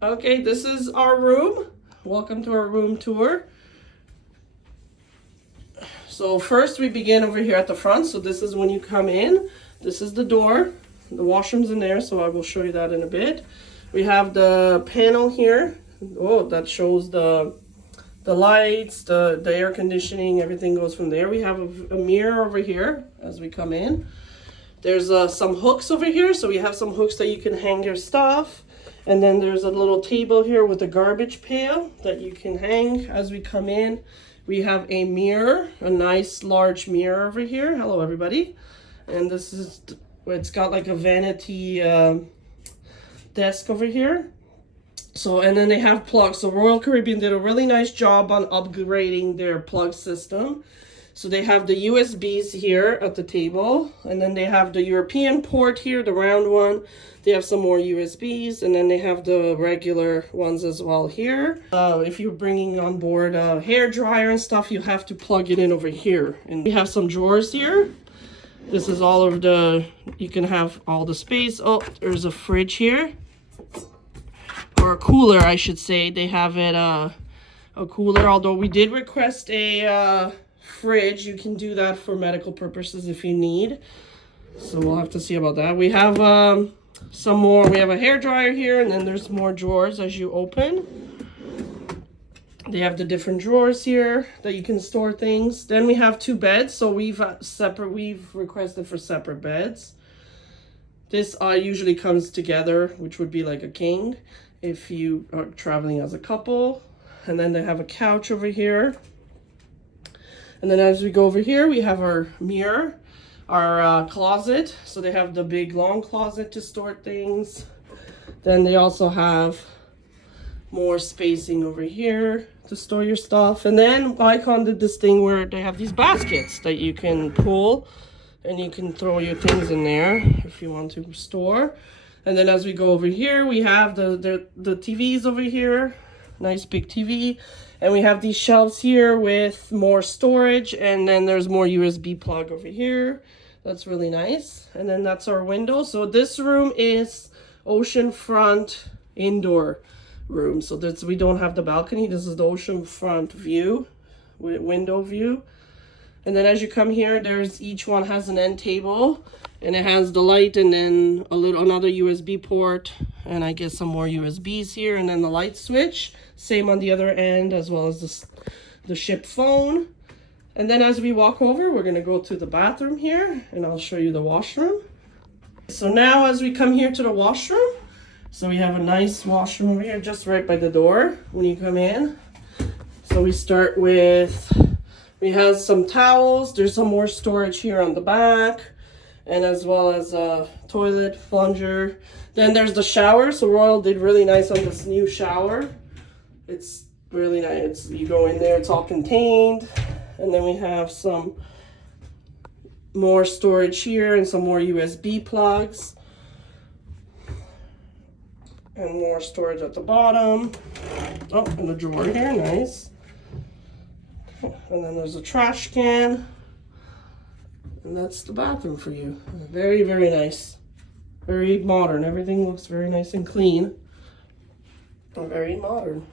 Okay, this is our room. Welcome to our room tour. So first we begin over here at the front. So this is when you come in. This is the door. The washroom's in there, so I will show you that in a bit. We have the panel here. Oh, that shows the lights, the air conditioning, everything goes from there. We have a mirror over here as we come in. There's some hooks over here, so we have some hooks that you can hang your stuff. And then there's a little table here with a garbage pail that you can hang as we come in. We have a mirror, a nice large mirror over here. Hello, everybody. And this is, it's got like a vanity desk over here. So, and then they have plugs. So Royal Caribbean did a really nice job on upgrading their plug system. So they have the USBs here at the table, and then they have the European port here, the round one. They have some more USBs, and then they have the regular ones as well here. If you're bringing on board a hair dryer and stuff, you have to plug it in over here. And we have some drawers here. This is all of the, you can have all the space. Oh, there's a fridge here. Or a cooler, I should say. They have it, a cooler, although we did request a fridge. You can do that for medical purposes if you need. So we'll have to see about that. We have some more. We have a hair dryer here, and then there's more drawers as you open. They have the different drawers here that you can store things. Then we have two beds, so we've requested for separate beds. This usually comes together, which would be like a king if you are traveling as a couple. And then they have a couch over here. And then as we go over here, we have our mirror, our closet. So they have the big long closet to store things. Then they also have more spacing over here to store your stuff. And then Icon did this thing where they have these baskets that you can pull and you can throw your things in there if you want to store. And then as we go over here, we have the TVs over here. Nice big TV. And we have these shelves here with more storage, and then there's more USB plug over here. That's really nice. And then that's our window. So this room is oceanfront indoor room. So that's, we don't have the balcony. This is the oceanfront view, window view. And then as you come here, there's, each one has an end table, and it has the light, and then another USB port, and I guess some more USBs here, and then the light switch. Same on the other end, as well as the ship phone. And then as we walk over, we're gonna go to the bathroom here, and I'll show you the washroom. So now as we come here to the washroom, so we have a nice washroom over here, just right by the door when you come in. So we start with, we have some towels. There's some more storage here on the back, and as well as a toilet, plunger. Then there's the shower. So Royal did really nice on this new shower. It's really nice. You go in there, it's all contained. And then we have some more storage here and some more USB plugs. And more storage at the bottom. Oh, and the drawer here, nice. And then there's a trash can. And that's the bathroom for you. Very, very nice. Very modern. Everything looks very nice and clean. And very modern.